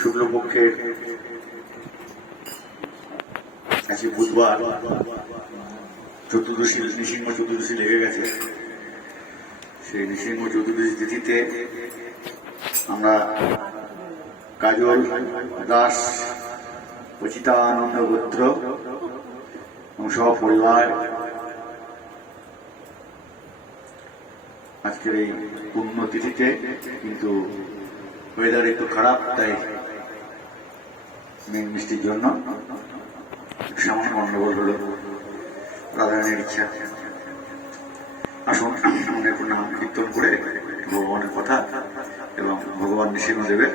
শুক্লপক্ষের আজকে বুধবার চতুর্দশী, নৃসিংহ চতুর্দশী লেগে গেছে। সেই নৃসিংহ চতুর্দশী তিথিতে আমরা কাজল দাস, অচিতানন্দ গোত্র এবং সপরিবার আজকের এই পুণ্যতিথিতে, কিন্তু ওয়েদার একটু খারাপ, তাই মেন মিষ্টির জন্য সামান্য গন্ডগোল হলো, রাধারানীর ইচ্ছা। আসুন আমরা একটু নাম কীর্তন করে ভগবানের কথা এবং ভগবান নৃসিংহদেবের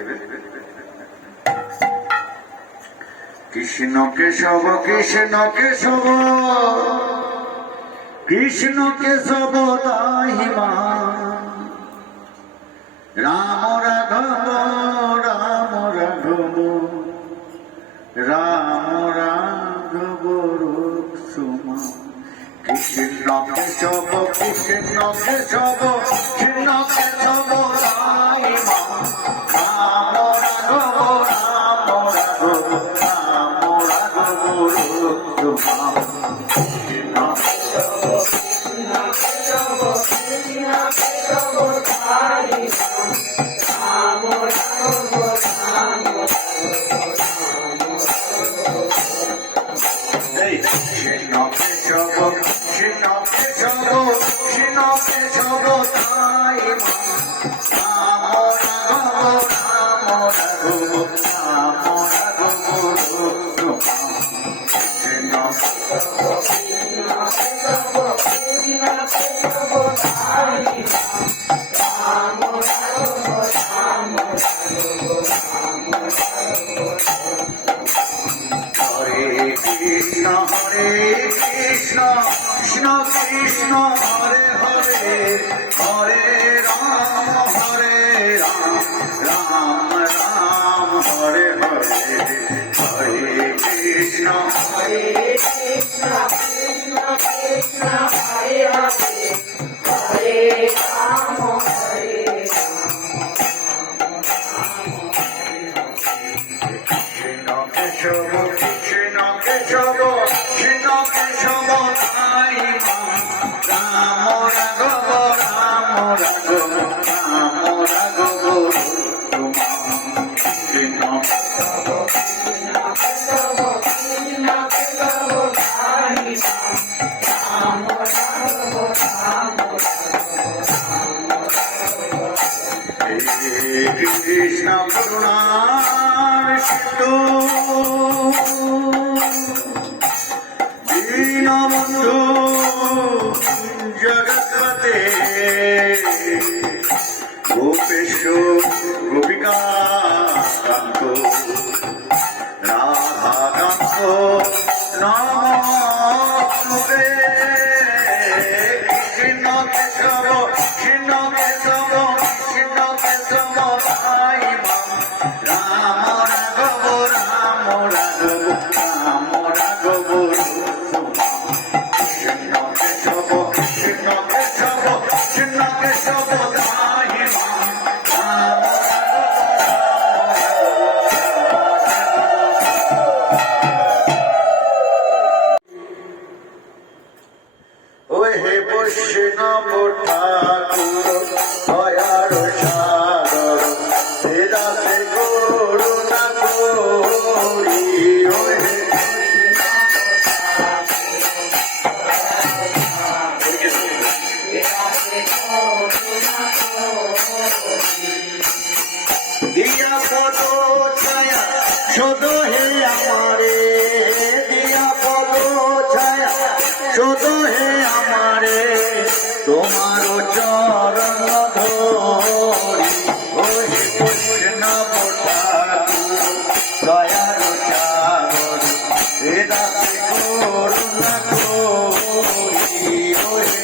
কৃষ্ণ কেশব কৃষ্ণ কেশব কৃষ্ণ কেশব দাহিমা রাম রাঘব রাম রাঘব রাম রাঘব রুক্সুমা কৃষ্ণ কেশব কৃষ্ণ কেশব কৃষ্ণ কেশব দাহিমা রাম রাঘব রাম রাঘব রাম রাঘব রুক্সুমা কৃষ্ণ করুণার সিন্ধু দীনবন্ধু জগৎপতে গোপেশ গোপিকা কান্ত রাধাকান্ত নমস্তুতে কৃষ্ণ কেশব কৃষ্ণ কেশব কৃষ্ণ কেশব রাম রাঘব রাম রাঘব রাম রাঘব কৃষ্ণ কেশব কৃষ্ণ কেশব কৃষ্ণ কেশব দিয়া পদ ছায়া শোধো হে আমারে, দিয়া পদ ছায়া শোধো হে আমারে, তোমার চরণ ধরি ওহে কৃষ্ণ ঠাকুর দয়ার সাগর হে দাসে করুণা করি ওহে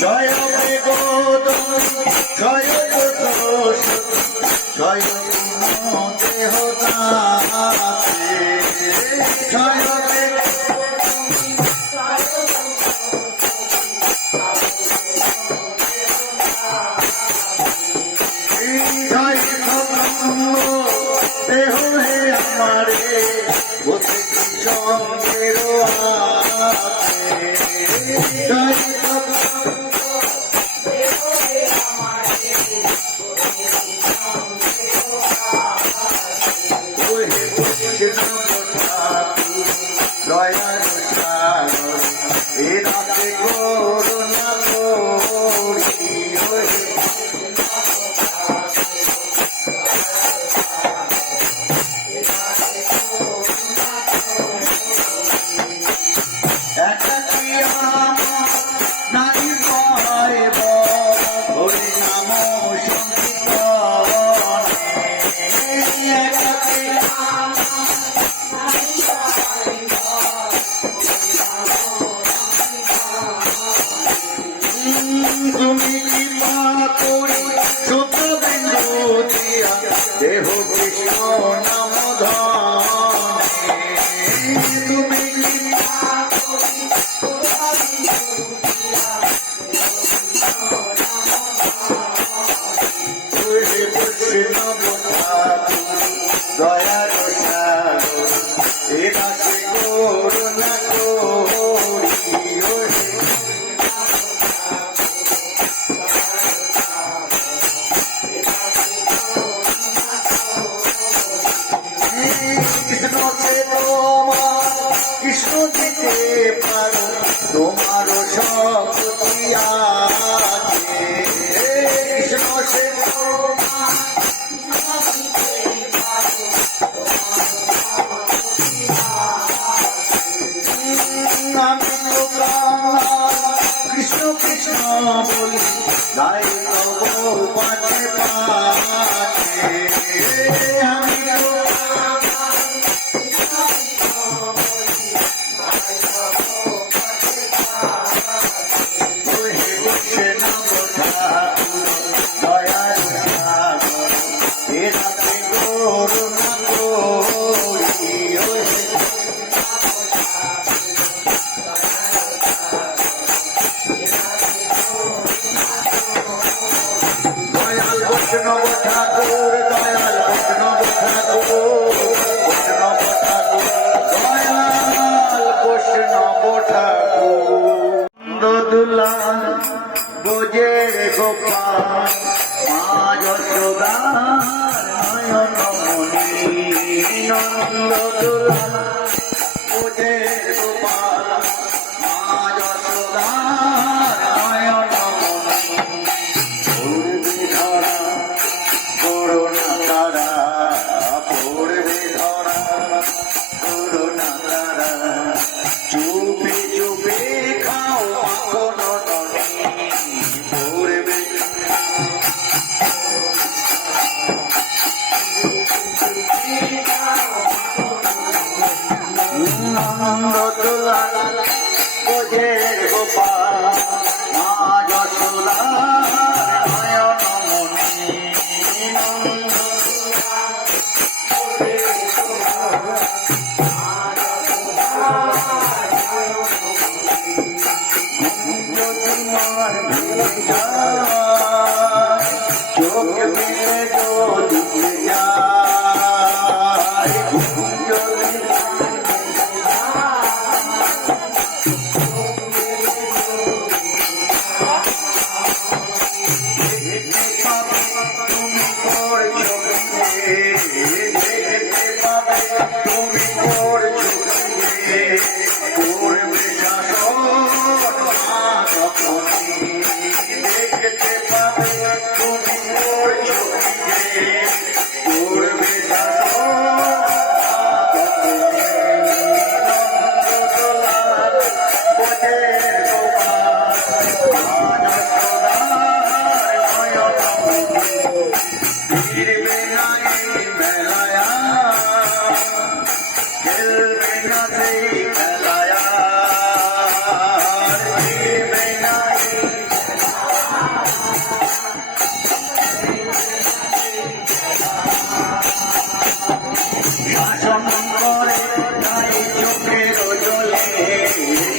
জয় বেগোদ জয় দোষ জয় দেহ জয় জয় সৎসঙ্গ দেহ হে আমারে বসে সঙ্গের হাতে জয় সৎসঙ্গ দেহ হে আমারে ওহে বৈষ্ণব ঠাকুর দয়ার সাগর এ রাতে করুণা করি ওহে একাকি আমার নারী পাইব হরি নাম সংকীর্তনে একাকি তুমি কৃপা করি শুদ্ধবিন্দু দিয়া দেহ কৃষ্ণ নাম ধনে তুমি বৈষ্ণব ঠাকুর দয়ার সাগর এ রাতে করুণা করি ওহে কৃষ্ণ সে তোমার কৃষ্ণ দিতে পারো তোমার শক্তি আছে কৃষ্ণ সে আমি তো প্রাণ কৃষ্ণ কৃষ্ণ বলি গাই তব পাছে পাছে আমি তো ওহে বৈষ্ণব ঠাকুর দয়ার সাগর এ রাতে করুণা করি ওহে দয়াল বৈষ্ণব ঠাকুর দয়াল বৈষ্ণব ঠাকুর বৈষ্ণব ঠাকুর দয়াল বৈষ্ণব ঠাকুর দুলাল বোঝে গোপাল মা যশোদার নয়ন মণি নন্দ দুলাল বোঝে গোপাল মা যশোদার নয়ন মণি পড়বে ধরা করোনা তারা পড়বে ধরা করোনা তারা চুপে চুপে খাও মাখন ননি পড়বে নন্দ দুলাল বোঝে গোপাল মা যশোদার নয়ন মণি নন্দ তোমার চোখ মেলে যদি যায় তুমি করছো দেখতে পাবে তুমি করছো করবে শাসন মা তখনই দেখতে পাবে তুমি করছো করবে শাসন বোঝে ফিরবে না এই মেলায়া খেলবে না সেই খেলায়া ফিরবে না শাসন করে তাই চোখের জলে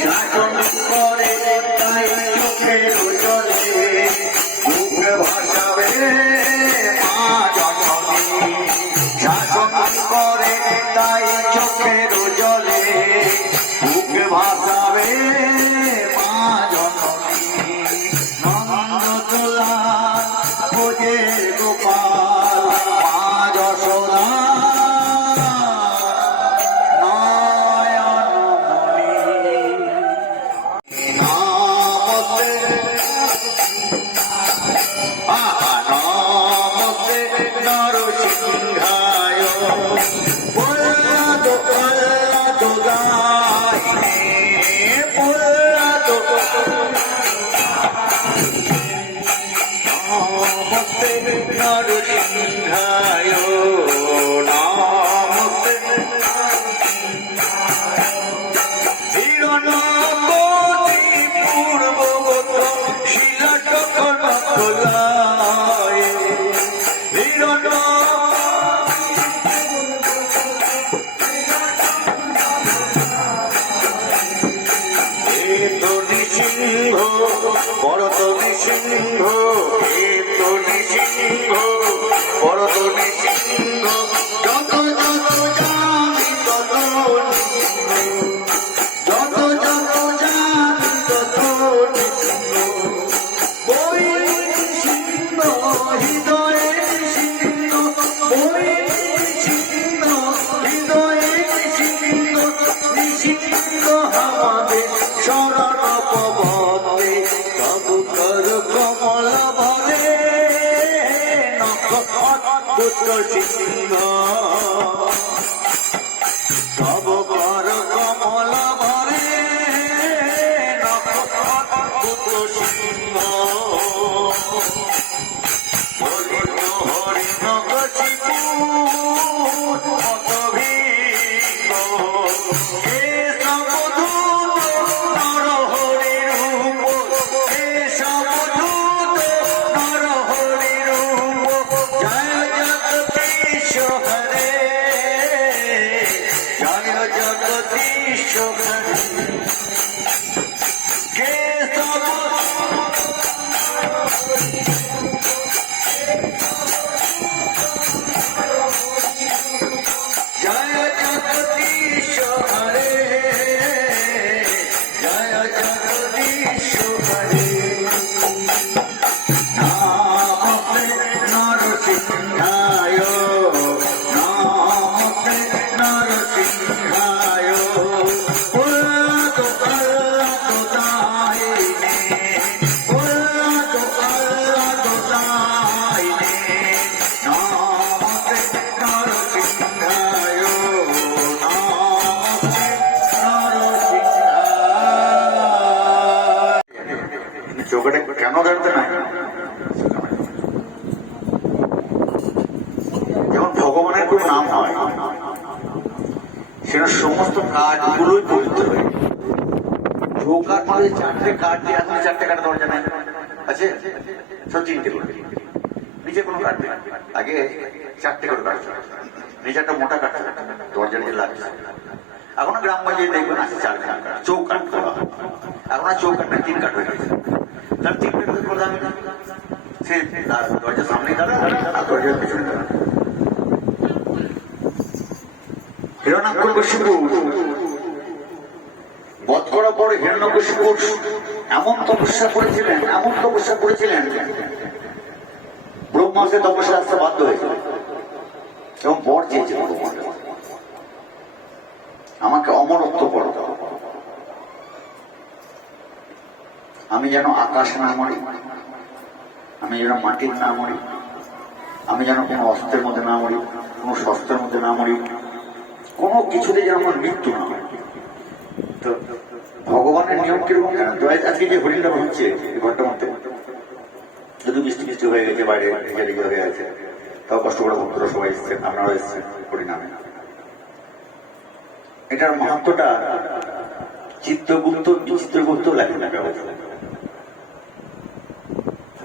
শাসন করে তাই চোখের জলে মুখ ভাসাবে মা নরসিংহায় প্রহ্লাদ প্রহ্লাদ গাইনে প্রহ্লাদ নমস্তে নরসিংহায় নমস্তে হিরণ্যকোটি পূর্বগত শিলাটকন খোলায় হিরণ্য হে তো নৃসিংহ ভরত নৃসিংহ হে তো নৃসিংহ ভরত নৃসিংহ যত যত জানি তত যত যত জানি তত বই সিংহ হৃদয়ে সিংহ বই সিংহ হৃদয়ে সিংহ নিসিংহ আমাদের শরণ পবনে তবু কর কমল বলে নক্ষত্র সিংহ তব কর কমল বলে নক্ষত্র সিংহ বলিত হরিণ কশিপুর মত ভিন্ন হে সমধূত নর হরি রূপ হে সমধূত নর হরি রূপ জয় জগদীশ হরে জয় জগদীশ হরে কে সব জয় জগদীশ হরে জয় জগদীশ হরে নমস্তে নরসিংহায় নমস্তে নরসিংহায় প্রহ্লাদ প্রহ্লাদ দায়িনে প্রহ্লাদ প্রহ্লাদ দায়িনে নমস্তে নরসিংহায় নমস্তে নরসিংহায় চোখটা কেন ধরতে না যখন ভগবানের কোন নাম হয় সেটা সমস্ত কাজগুলোই পবিত্র হয় চৌকাঠ মানে চারটে কাঠ দিয়ে এখন চারটে কাঠ দরজা নেই আছে সব তিনটে করে নিচে কোনো কাঠ নেই আগে চারটে করে কাঠ নিচে একটা মোটা কাঠ দরজা নিচে লাগছে এখন গ্রামগঞ্জে দেখবেন আছে চার কাঠ চৌকাঠ করা এখন আর চৌকাঠ না তিন কাঠ হয়ে গেছে তার তিন কাঠ প্রধান সে দরজার সামনে দাঁড়া আর দরজার পেছনে দাঁড়া হিরণ্যকশিপু বধ করার পরে হিরণ্যকশিপু এমন তপস্যা করেছিলেন ব্রহ্মা সে তপস্যা আসতে বাধ্য হয়েছিল এবং বর চেয়েছিল আমাকে অমরত্ব বর দাও আমি যেন আকাশ না মরি আমি যেন মাটির না মরি আমি যেন কোনো অস্ত্রের মধ্যে না মরি কোনো শস্ত্রের মধ্যে না মরি কোনো কিছুতে যেন আমার মৃত্যু না হয় তো ভগবানের নিয়ম কিরকম জানেন আজকে যে হরিণটা হচ্ছে এই ঘরটার মধ্যে যদি বৃষ্টি বৃষ্টি হয়ে গেছে বাইরে লেগে হয়ে আছে তাও কষ্ট করে ভক্তরা সবাই এসছেন আপনারাও এসছেন হরিনামে এটার মাহাত্মটা চিত্রগুপ্ত বিচিত্রগুপ্ত লেখেন না ব্যবস্থা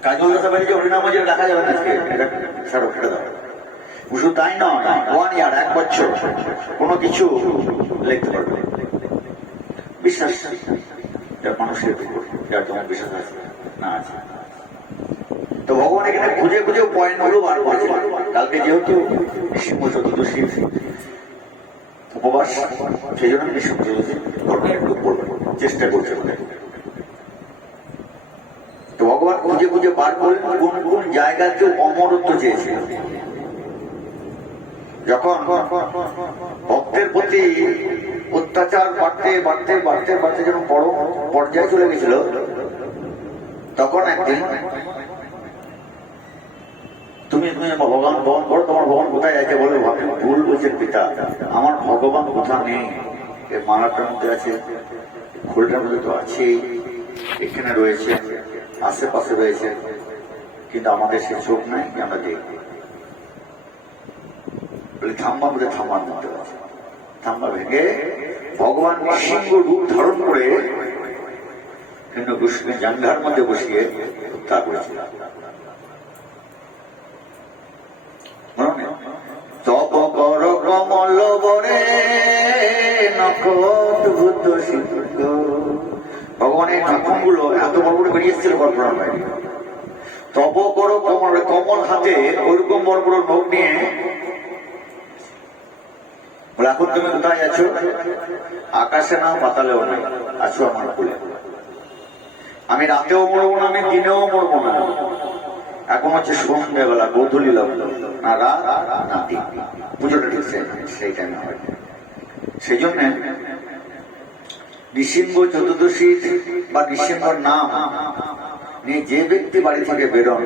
কাজল দাদা বাড়ি যে হরিনাম যেটা দেখা যাবে না আজকে এটা সারা ফেটে দেওয়া শুধু তাই নয় 1 ইয়ার 1 বছর কোনো কিছু লিখতে পারবে বিশ্বাস মানুষের যার তোমার বিশ্বাস আছে না আছে তো ভগবান এখানে খুঁজে খুঁজে পয়েন্ট গুলো বার করেছিল কালকে যেহেতু সিংহ চতুর্দশী উপবাস সেই জন্য আমি সিংহ চতুর্দশী একটু চেষ্টা করছে তো ভগবান খুঁজে খুঁজে বার করেন কোন কোন জায়গাতে অমরত্ব চেয়েছিল যখন ভক্তের প্রতি অত্যাচার বাড়তে বাড়তে বাড়তে বাড়তে যখন বড় পর্যায়ে চলে গেছিল তখন একদিন তুমি তুমি ভগবান ভগবান করো, তোমার ভগবান কোথায় আছে? বলে আপনি ভুল বলছেন পিতা, আমার ভগবান কোথাও নেই। এই মালাটার মধ্যে আছে, খোলটার মধ্যে তো আছে, এখানে রয়েছে, আশেপাশে রয়েছে, কিন্তু আমাদের সে চোখ নাই যে আমরা দেখি। বলে থাম্বার মধ্যে থাম্বার মধ্যে আছে, থাম্বা ভেঙে ভগবান সিংহ রূপ ধারণ করে কিন্তু জাঙ্গার মধ্যে বসিয়ে হত্যা করেছিল। তপ কর কমল বরে নখদ্ভুত সিংহ। ভগবানের নখগুলো এত বড় বড় বেরিয়ে এসেছিল কল্পনার বাইরে। তপ করো কমল, কমল হাতে ওইরকম বড় বড় নখ নিয়ে। এখন তুমি কোথায় আছো? আকাশে না, পাতালেও নাই, আছো আমার কোলে। আমি রাতেও মরবো না, আমি দিনেও মরবো না। এখন হচ্ছে সন্ধ্যেবেলা, গোধূলি লগ্ন, না রাত না দিন, পুজোটা ঠিক সেই টাইমে হয়। সেই জন্য নৃসিংহ চতুর্দশী বা নৃসিংহর নাম নিয়ে যে ব্যক্তি বাড়ি থেকে বেরোন,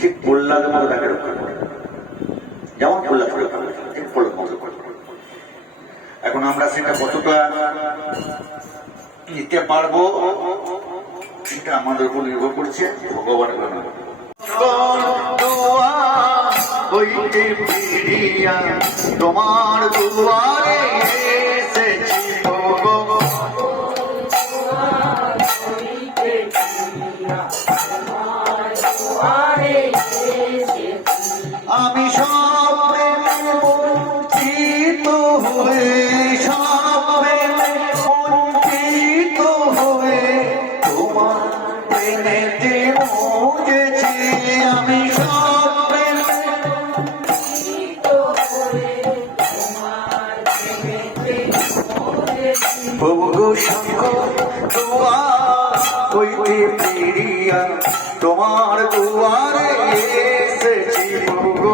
ঠিক প্রহ্লাদের মতো তাকে রক্ষা করে, যেমন প্রহ্লাদ রক্ষা করে, ঠিক প্রহ্লাদ মতো করে। এখন আমরা সেটা কতটা নিতে পারবো সেটা আমাদের উপর নির্ভর করছে ভগবানের তোমার দুয়ারে এসেছি আমি সব বঞ্চিত হয়ে, সব বঞ্চিত হয়ে তোমার প্রেমেতে মজেছি। আমি সব প্রভু শঙ্কর দুয়ার হইতে ফিরিয়া তোমার দুয়ারে এসেছি। প্রভু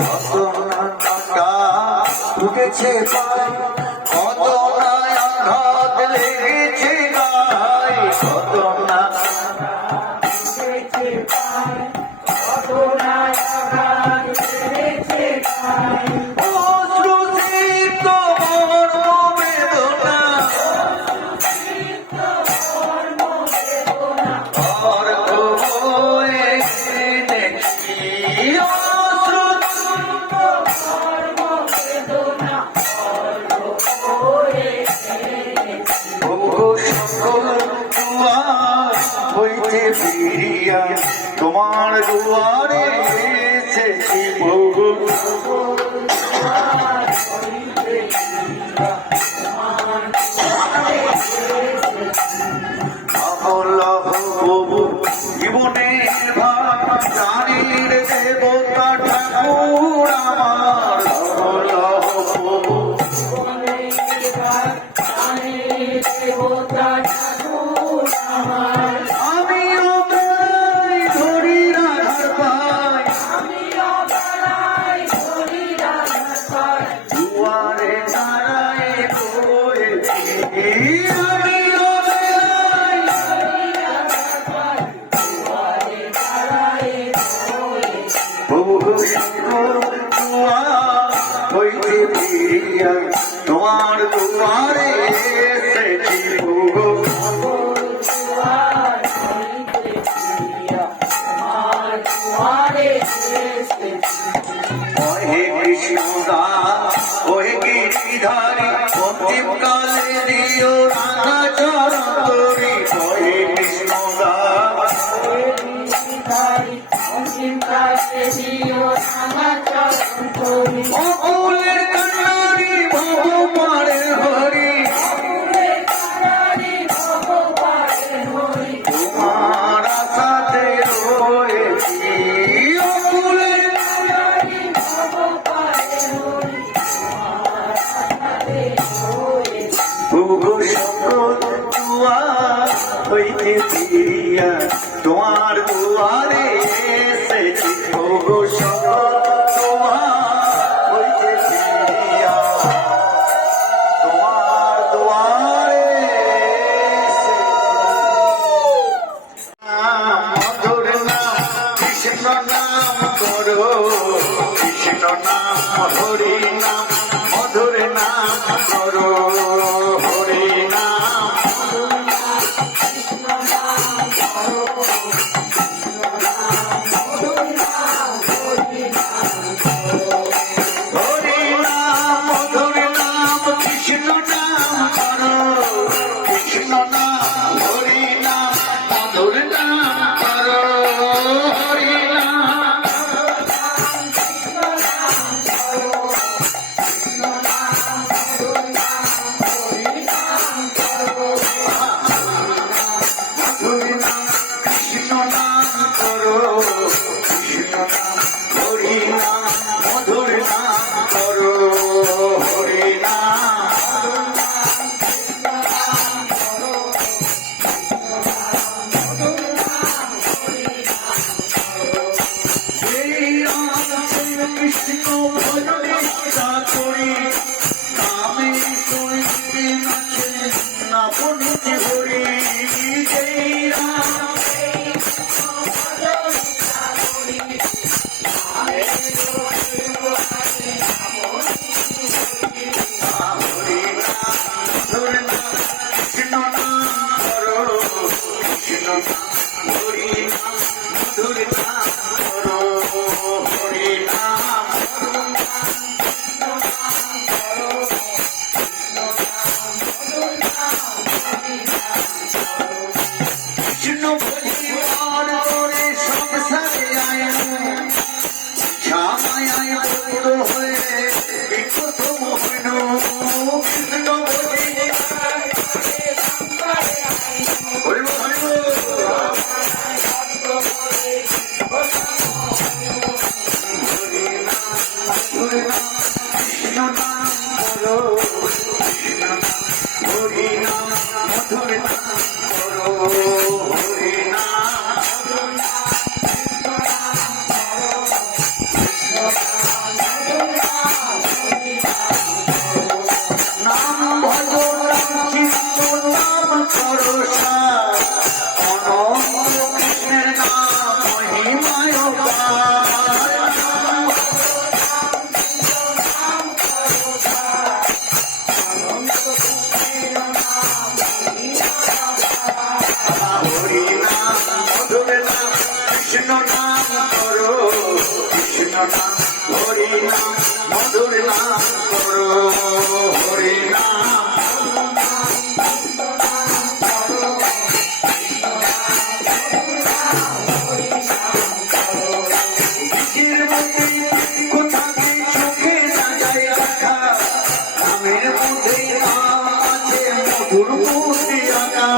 কত না কাটা ঢুকেছে পায়, কত না আঘাত লেগেছে গায়ে, কত না অশ্রুসিক্ত মর্মবেদনা, অর্ঘ বয়ে দেখি, অশ্রুসিক্ত সকল দুয়ার হইতে ফিরিয়া তোমার দুয়ারে এসেছি। প্রভু প্রভু জীবনের ভাব প্রাণীর দেবতা ঠাকুর আমার, প্রভু আমিও বেড়াই ধরি রাধার পাই, দুয়ারে দাঁড়ায় বলেছি। আমিও বেড়াই প্রভু শঙ্কর দুয়ার হইতে ফিরিয়া তোমার দুয়ারে এসেছি। প্রভু ওহে কৃষ্ণ দাস, ওহে গিরিধারী, অন্তিম কালে দিও রাধা চরণ তোরি। ওহে কৃষ্ণ দাস, অকুলের কান্নারি ভগবানের হরি, তোমার আশাতে রয়েছি। অকুলের প্রভু শঙ্কর দুয়ার হইতে ফিরিয়া তোমার দুয়ারে এসেছি। প্রভু শঙ্কর দুয়ার হইতে ফিরিয়া হরি নাম মধুর নাম করো হরি নাম হরি নাম মধুর নাম কৃষ্ণ নাম করো কৃষ্ণ নাম হরি নাম মধুর নাম করো হরি নাম মধুর নাম কৃষ্ণ নাম করো কৃষ্ণ নাম হরি নাম মধুর নাম করো হরি নাম এই রাম কৃষ্ণ ভজনে সদা করি নামে শুনতে নাচে না পড়তে হরি জয় রাম হরি নাম মধুর নাম কৃষ্ণ নাম করো কৃষ্ণ নাম হরি নাম মধুর নাম করো হরি নাম কৃষ্ণ পরিবার করে সংসারে আয় ছামায় বড় হয়ে বিকট মোহন কৃষ্ণ হরি কৃষ্ণ নাম করো কৃষ্ণ নাম হরি নাম মধুর নাম করো হরি নাম নাম ভজো নাম চিত্ত নাম করো সার অনন্ত কৃষ্ণের নাম মহিমায় গায় হরি নাম মধুর নাম কৃষ্ণ নাম করো কৃষ্ণ নাম হরি নাম মধুর নাম করো হরি নাম নিজের মধ্যে কোথাকে চোখে সাজায় রাখা নামের মধ্যে নাম আছে মধুর মূর্তি আঁকা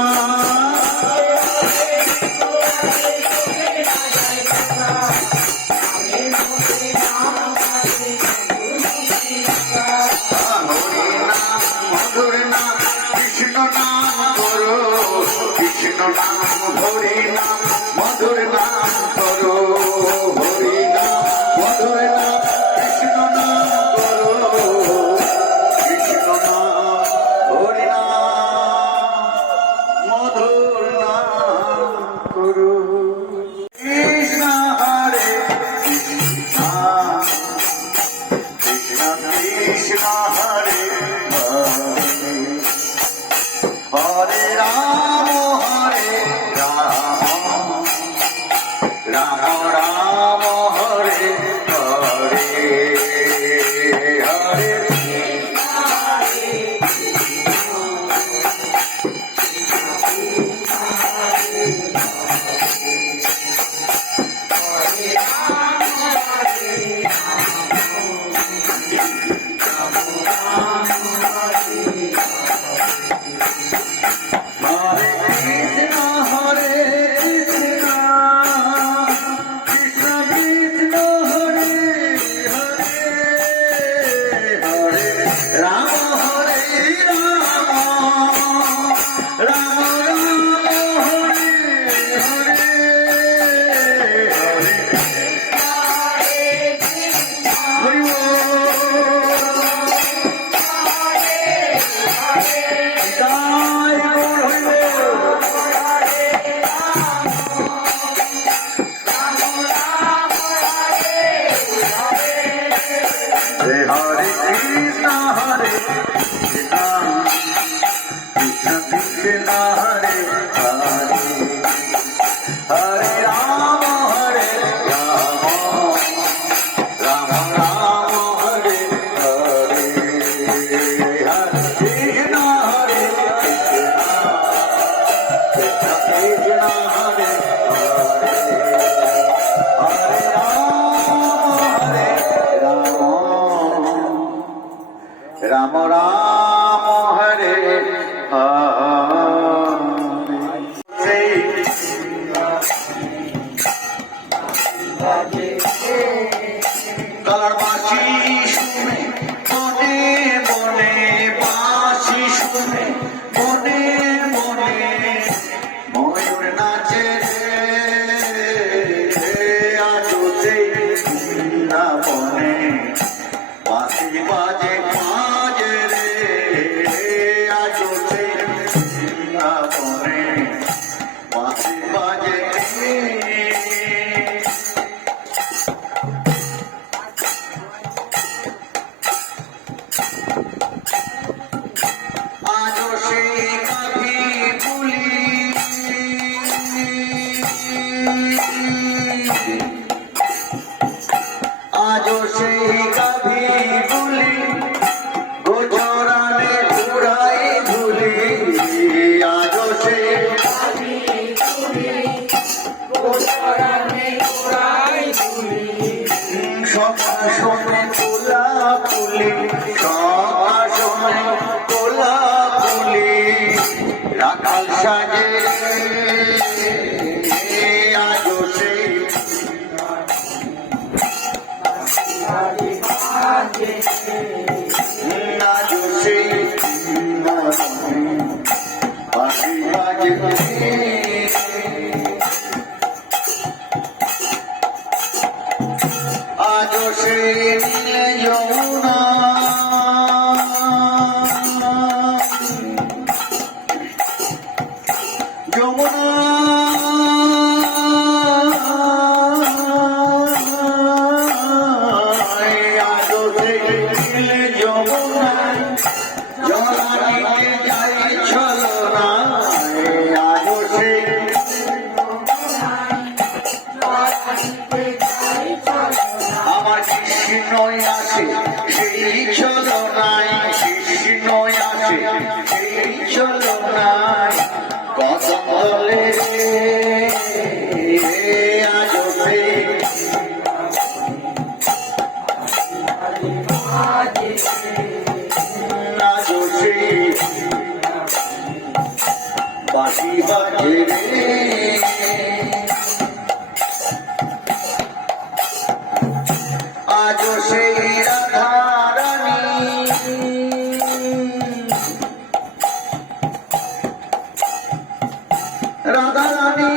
হরি নাম মধুর নাম কৃষ্ণ নাম করো কৃষ্ণ নাম হরি নাম মধুর নাম করো হরি নাম মধুর নাম কৃষ্ণ নাম করো কৃষ্ণ নাম হরি নাম মধুর নাম করো কৃষ্ণ হরে কৃষ্ণ কৃষ্ণ কৃষ্ণ হরে হরে হরে রাম রাম রাম হরে হরে হরে হরে কৃষ্ণ হরে হরে হরে রাম রাম রাম হরে হরে হরে কৃষ্ণ হরে কৃষ্ণ কৃষ্ণ হরে হরে হরে রাম রাম হরে কালার বাঁশি শুনে মনে মনে বাঁশি শুনে মনে মনে ময়ূর নাচে আজো সেই বৃন্দাবনে বাঁশি বাজে বাজে রে আজো সেই বৃন্দাবনে বাঁশি বাজে আজো সেই কাভি বুলি আজো সেই কাভি বুলি গোচরানে ঘুরাই ঝুলি আজো সেই কাভি বুলি গোচরানে ঘুরাই ঝুলি সকাশনে কোলা ফুলি সকাশনে কোলা ফুলি রাখাল সাজে আজো সেই আজো সেই বাঁশি বাজে আজো সেই নীল যমুনা আজো সেই নীল যমুনায় জলানিতে যাই ছলনা আজো সেই আমার কৃষ্ণই আসে সেই ছলনায় কৃষ্ণই আসে সেই ছলনায় কদম তলে আজো সেই আজো সেই বাঁশি বাজে রে আজো সেই রাধারানী রাধারানী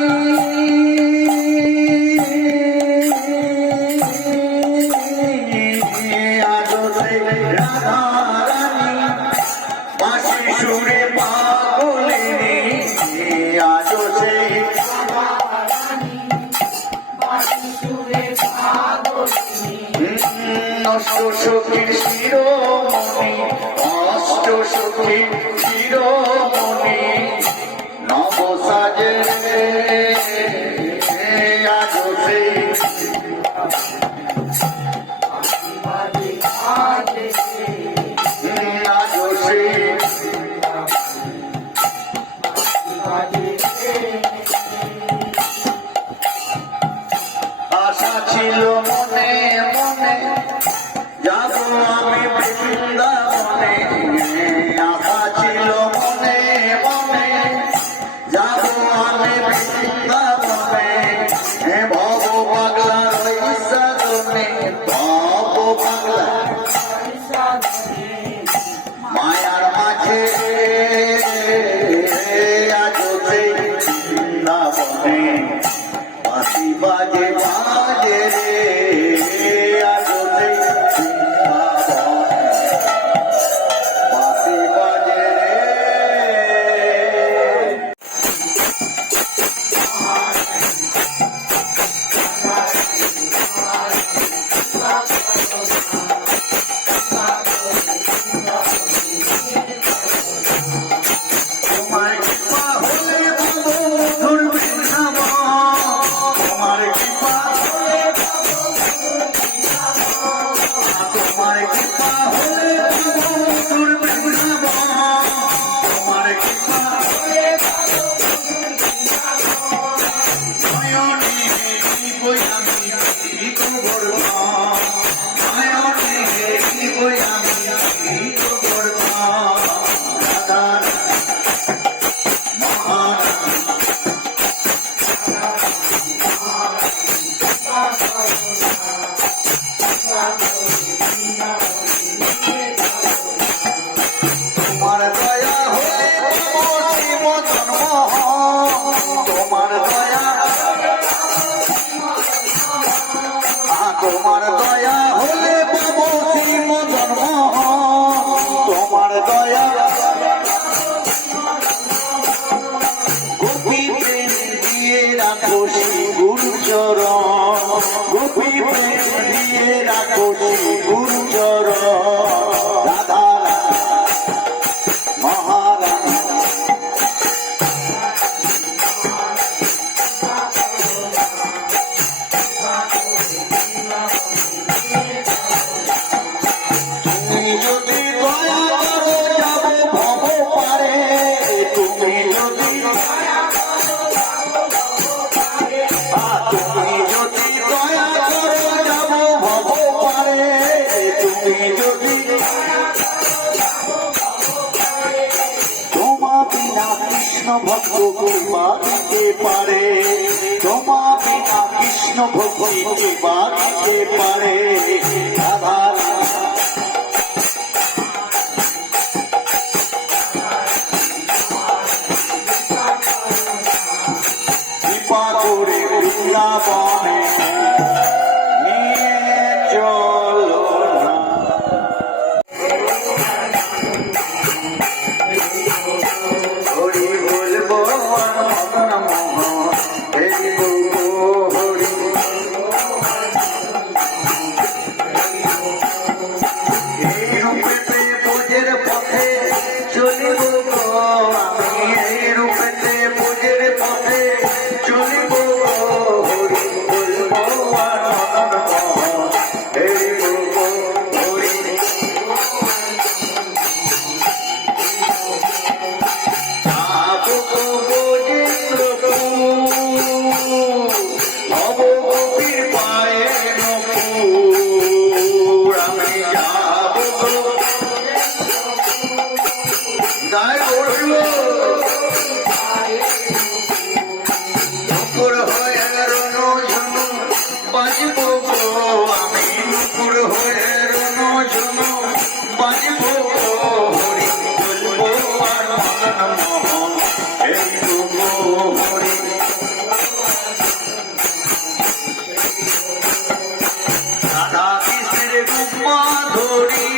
আজো সেই রাধারানী বাঁশি সুরে পাগলিনী আজো সেই অষ্ট সখীর শিরোমণি অষ্ট সখীর শিরোমণি নব সাজে তোমার দয়া হলে পাবো শ্রী মদন মোহন, তোমার দয়া গোপী প্রেম দিয়ে রাখো শ্রী গুরুচরণ, গোপী প্রেম দিয়ে রাখো শ্রী গুরুচরণ। রাধা মহারানী তুমি যদি দয়া করো যাবো ভব পারে, তুমি যদি তুমি যদি দয়া করো যাবো ভব পারে, তুমি যদি তোমা বিনা কৃষ্ণ ভক্ত কৃপা দিতে পারে, তোমা বিনা কৃষ্ণ ভক্তি কৃপা দিতে পারে। রাধা কৃপা করে বৃন্দাবনে নিয়ে চলো না। হরি বলবো আর মদন মোহন, হরি বলবো হরি। এই রূপেতে বোঝের পথে চলিব গো আমি, এই রূপেতে বোঝের পথে চলিব গো। হরি বলবো আর মদন মোহন, হরি বলবো হরি। যাবো গো গোবিন্দপুর, হব গোপীর পায়ে নপুর, আমি যাবো গো গায়ে বসব নুপুর হয়ে রনো ঝনু বাজব গো আমি, নুপুর হয়ে রনো ঝনু বাজব গো। হরি বলবো আর মদন মোহন, হরি বলবো হরি। রাধা কৃষ্ণের রূপমা ধরি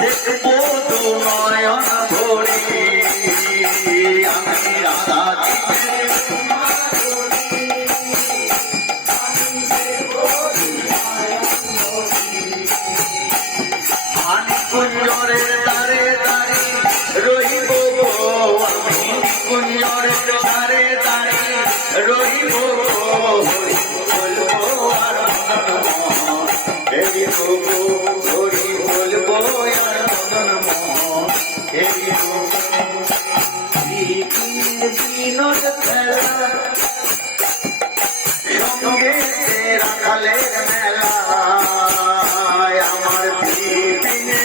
দেখবো তো নয়ন ধরি, আমি রাধা কৃষ্ণের আনি কুঞ্জরের দ্বারে দ্বারে রহিব গো আমি, কুঞ্জরের দ্বারে দ্বারে রহিব গো। হরি বলবো আর মদন মোহন, হরি বলবো হরি বলবো আর মদন মোহন, হরি বলবো। বিনোদ খেলা সঙ্গে রাখালের মেলা, আমার বিপিনে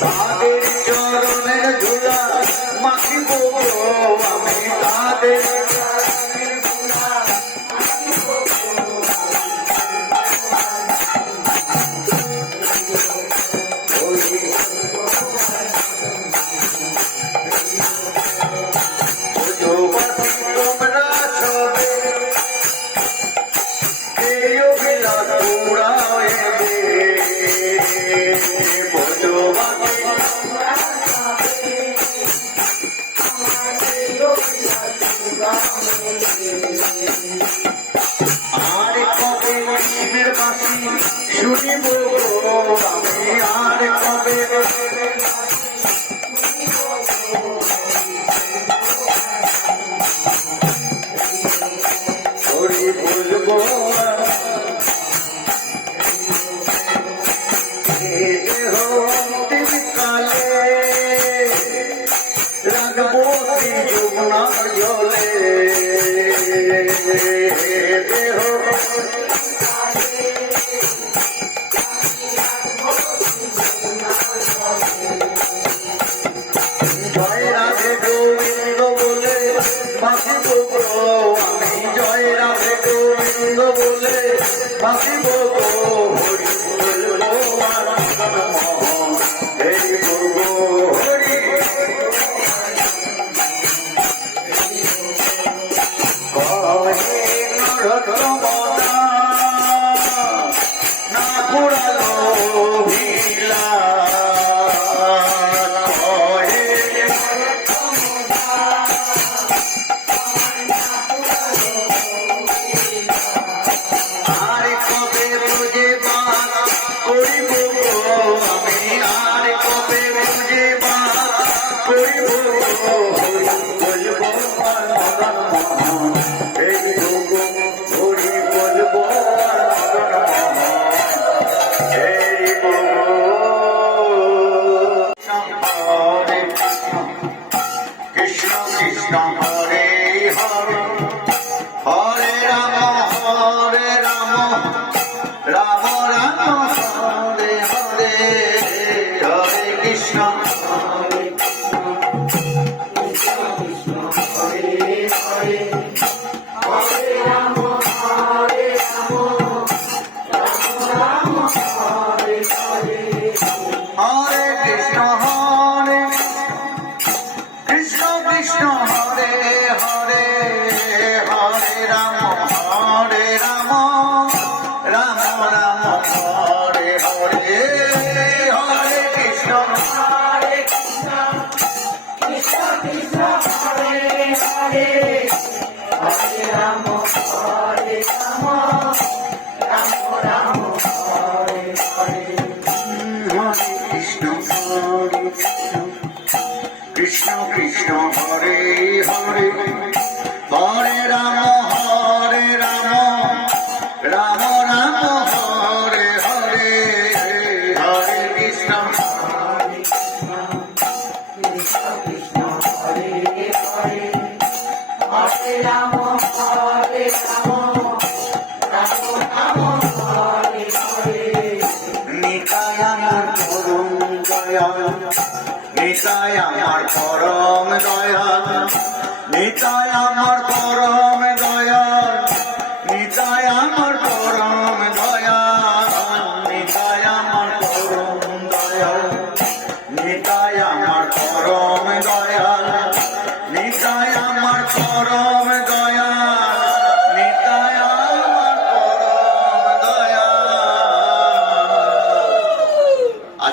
তাদের চরণের ধুলা মাখিব গো আমি, তাদের তোমরা সবে কেউ বিলাস পুরা হয়ে গে, বোঝবাকে আর কবে কৃষ্ণের বাসি শুনিব গো আমি, আর কবে হরি বলবো দেহ অন্তিম কালে রাখবো শ্রী যমুনার জলে, দেহ জয় রাধে গোবিন্দ বলে বাঁচিব গো আমি, জয় রাধে গোবিন্দ বলে বাঁচিব গো। হরি বলবো আর মদন মোহন, হরি বলবো হরি। হরে কৃষ্ণ কৃষ্ণ কৃষ্ণ হরে হরে, হরে রাম রাম রাম হরে হরে, হরে কৃষ্ণ কৃষ্ণ কৃষ্ণ হরে হরে, হরে রাম হরে রাম, রাম রাম হরে হরে। হরে কৃষ্ণ কৃষ্ণ কৃষ্ণ হরে হরে, হরে রাম রাম রাম হরে হরে, হরে কৃষ্ণ কৃষ্ণ কৃষ্ণ হরে হরে, হরে রাম হরে রাম, রাম রাম হরে হরে। নিতাই আমার পরম দয়াল, নিতাই আমার পরম দয়াল, নিতাই